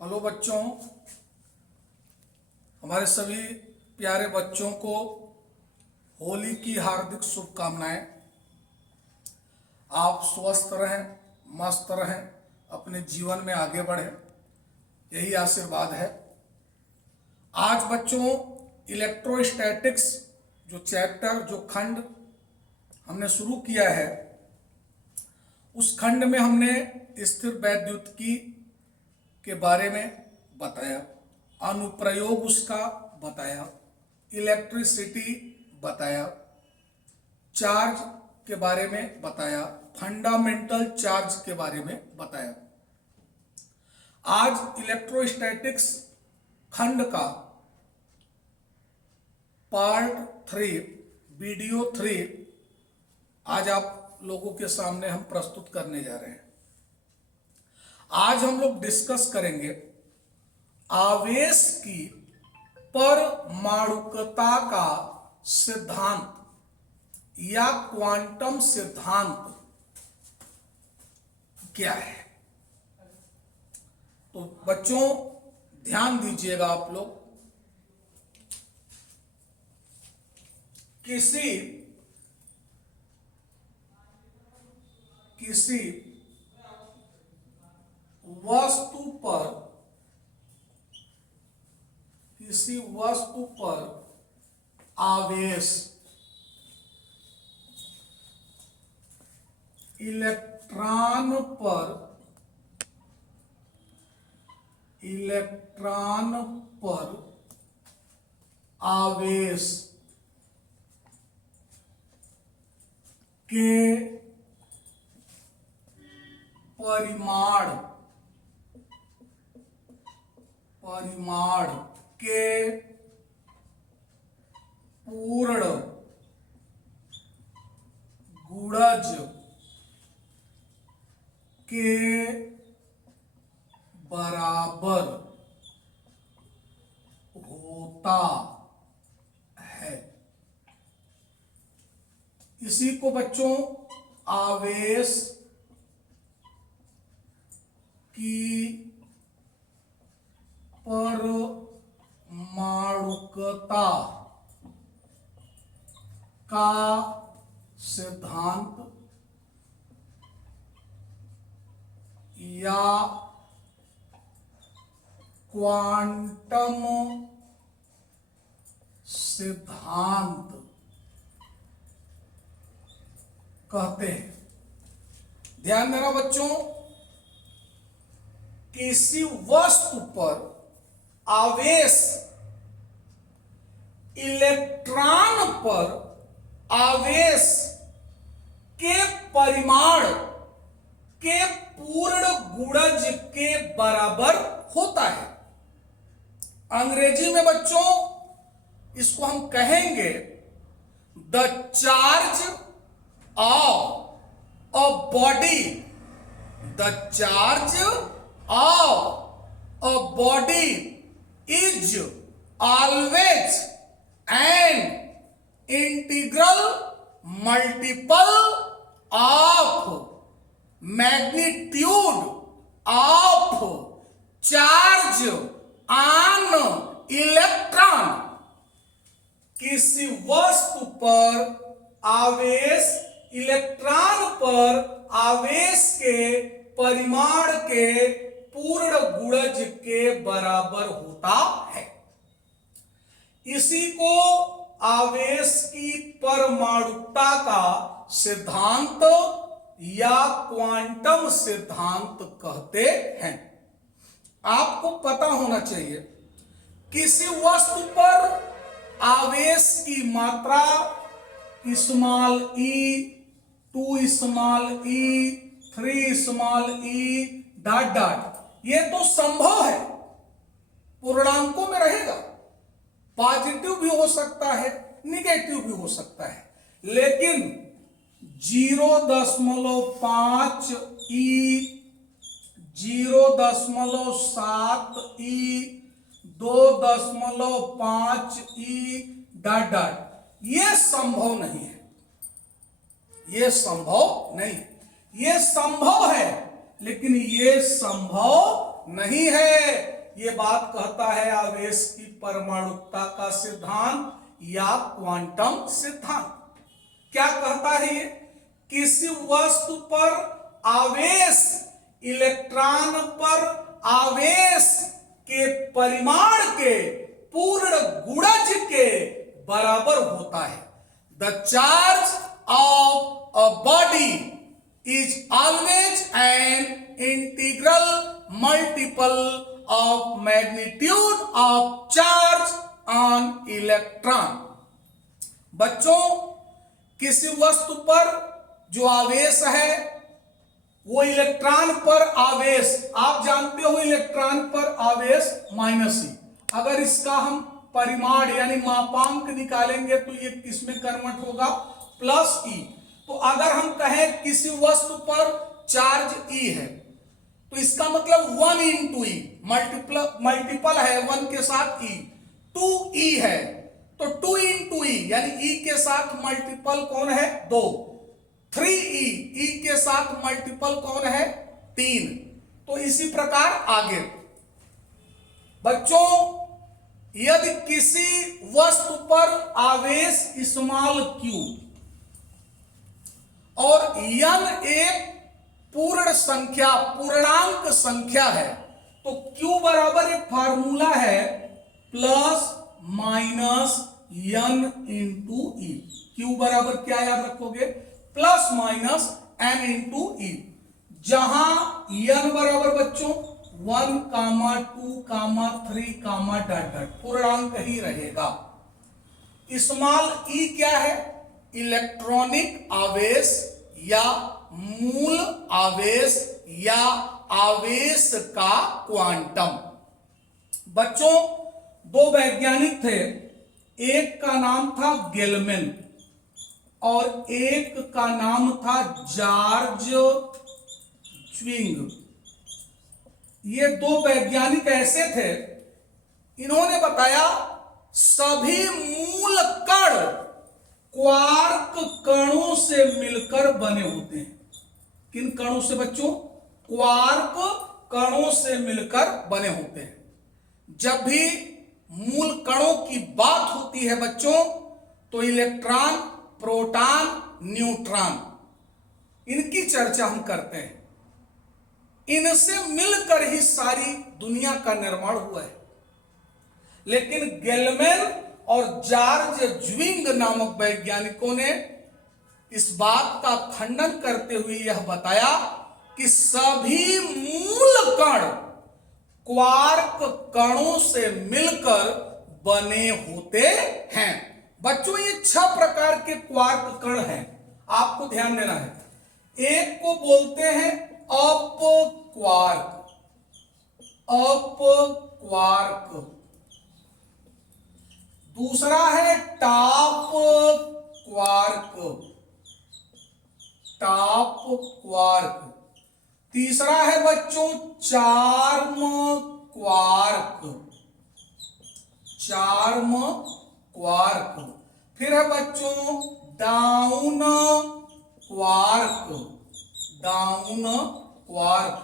Hello बच्चों, हमारे सभी प्यारे बच्चों को होली की हार्दिक शुभकामनाएं। आप स्वस्थ रहें, मस्त रहें, अपने जीवन में आगे बढ़ें, यही आशीर्वाद है। आज बच्चों इलेक्ट्रोस्टैटिक्स जो चैप्टर जो खंड हमने शुरू किया है, उस खंड में हमने स्थिर वैद्युतिकी के बारे में बताया, अनुप्रयोग उसका बताया, इलेक्ट्रिसिटी बताया, चार्ज के बारे में बताया, फंडामेंटल चार्ज के बारे में बताया। आज इलेक्ट्रोस्टैटिक्स खंड का पार्ट 3 वीडियो 3 आज आप लोगों के सामने हम प्रस्तुत करने जा रहे हैं। आज हम लोग डिस्कस करेंगे आवेश की परमाणुकता का सिद्धांत या क्वांटम सिद्धांत क्या है। तो बच्चों ध्यान दीजिएगा, आप लोग किसी वस्तु पर आवेश इलेक्ट्रॉन पर आवेश के परिमाण के पूर्ण गुणज के बराबर होता है। इसी को बच्चों आवेश की परमाणुकता का सिद्धांत या क्वांटम सिद्धांत कहते हैं। ध्यान देना बच्चों, किसी वस्तु पर आवेश इलेक्ट्रॉन पर आवेश के परिमाण के पूर्ण गुणज के बराबर होता है। अंग्रेजी में बच्चों इसको हम कहेंगे the charge of a body. The charge of a body is always an integral multiple of magnitude of charge on electron. किसी वस्तु पर आवेश इलेक्ट्रॉन पर आवेश के परिमाण के पूर्ण गुणज के बराबर होता है। इसी को आवेश की परमाणुकता का सिद्धांत या क्वांटम सिद्धांत कहते हैं। आपको पता होना चाहिए, किसी वस्तु पर आवेश की मात्रा स्मॉल ई, 2 स्मॉल ई, 3 स्मॉल ई डॉट डॉट, ये तो संभव है, पूर्णांकों में रहेगा। पॉजिटिव भी हो सकता है, निगेटिव भी हो सकता है, लेकिन 0.5 ई, 0.7 ई, 2.5 ई डॉट डॉट, ये संभव नहीं है। ये संभव है लेकिन ये संभव नहीं है। ये बात कहता है आवेश की परमाणुकता का सिद्धांत या क्वांटम सिद्धांत। क्या कहता है ये? किसी वस्तु पर आवेश इलेक्ट्रॉन पर आवेश के परिमाण के पूर्ण गुणज के बराबर होता है। The charge of a body is always an integral multiple of magnitude of charge on electron। बच्चों, किसी वस्तु पर जो आवेश है वो इलेक्ट्रॉन पर आवेश, आप जानते हो इलेक्ट्रॉन पर आवेश -e। अगर इसका हम परिमाण यानी मापांक निकालेंगे तो ये किसमें कन्वर्ट होगा? +e। तो अगर हम कहें किसी वस्तु पर चार्ज E है तो इसका मतलब 1 × E, मल्टीपल है 1 के साथ E। 2E है तो 2 × E यानी E के साथ मल्टीपल कौन है? 2। 3E, E के साथ मल्टीपल कौन है? 3। तो इसी प्रकार आगे। बच्चों, यदि किसी वस्तु पर आवेश स्मॉल q और n एक पूर्ण संख्या, पूर्णांक संख्या है, तो q बराबर एक फार्मूला है ±n × e। q बराबर क्या याद रखोगे? ±n × e, जहां n बराबर बच्चों 1, 2, 3, ... पूर्णांक ही रहेगा। स्मॉल e क्या है? इलेक्ट्रॉनिक आवेश या मूल आवेश या आवेश का क्वांटम। बच्चों, 2 वैज्ञानिक थे, एक का नाम था गेलमैन और एक का नाम था जॉर्ज ज्विंग। ये 2 वैज्ञानिक ऐसे थे, इन्होंने बताया सभी मूल कण क्वार्क कणों से मिलकर बने होते हैं। किन कणों से बच्चों? क्वार्क कणों से मिलकर बने होते हैं। जब भी मूल कणों की बात होती है बच्चों, तो इलेक्ट्रॉन, प्रोटॉन, न्यूट्रॉन, इनकी चर्चा हम करते हैं। इनसे मिलकर ही सारी दुनिया का निर्माण हुआ है। लेकिन गेलमैन और जॉर्ज ज्विंग नामक वैज्ञानिकों ने इस बात का खंडन करते हुए यह बताया कि सभी मूल कण क्वार्क कणों से मिलकर बने होते हैं। बच्चों, ये 6 प्रकार के क्वार्क कण हैं, आपको ध्यान देना है। एक को बोलते हैं अप क्वार्क, दूसरा है टॉप क्वार्क, तीसरा है बच्चों चार्म क्वार्क, फिर है बच्चों डाउन क्वार्क,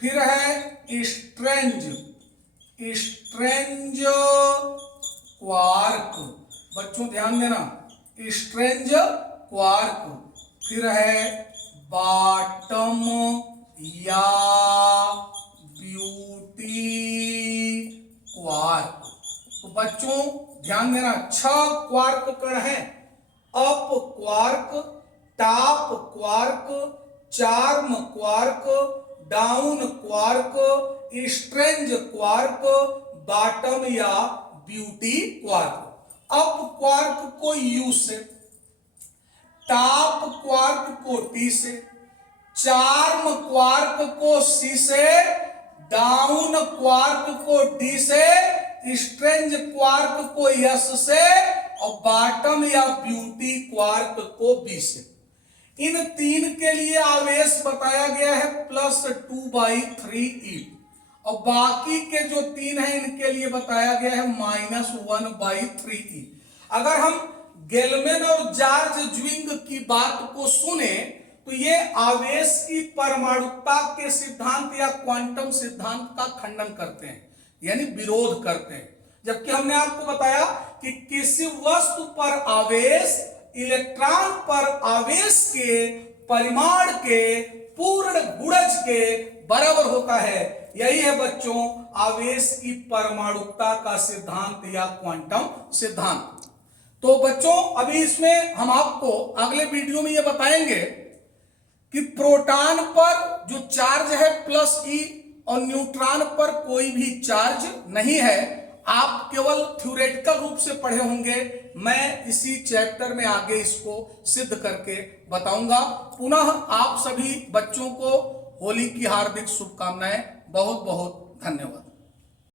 फिर है स्ट्रेंज क्वार्क। बच्चों ध्यान देना, स्ट्रेंज क्वार्क, फिर है बॉटम या ब्यूटी क्वार्क। तो बच्चों ध्यान देना, 6 क्वार्क कण हैं। Up quark, top quark, charm quark, down quark, strange quark, bottom या ब्यूटी क्वार्क। अप क्वार्क को U से, टॉप क्वार्क को T से, चार्म क्वार्क को C से, डाउन क्वार्क को D से, स्ट्रेंज क्वार्क को S से और बॉटम या ब्यूटी क्वार्क को B से। इन 3 के लिए आवेश बताया गया है +2/3e और बाकी के जो 3 हैं इनके लिए बताया गया है -1/3e। अगर हम गेलमैन और जॉर्ज ज्विंग की बात को सुने तो ये आवेश की परमाणुकता के सिद्धांत या क्वांटम सिद्धांत का खंडन करते हैं, यानी विरोध करते हैं। जबकि हमने आपको बताया कि किसी वस्तु पर आवेश इलेक्ट्रॉन पर आवेश के परिमाण के पूर्ण गुणज के बराबर होता है। यही है बच्चों आवेश की परमाणुकता का सिद्धांत या क्वांटम सिद्धांत। तो बच्चों अभी इसमें हम आपको अगले वीडियो में यह बताएंगे कि प्रोटॉन पर जो चार्ज है प्लस ई और न्यूट्रॉन पर कोई भी चार्ज नहीं है। आप केवल थ्योरेटिकल रूप से पढ़े होंगे, मैं इसी चैप्टर में आगे इसको सिद्ध करके बताऊंगा। पुनः आप सभी बच्चों को होली की हार्दिक शुभकामनाएं। बहुत बहुत धन्यवाद।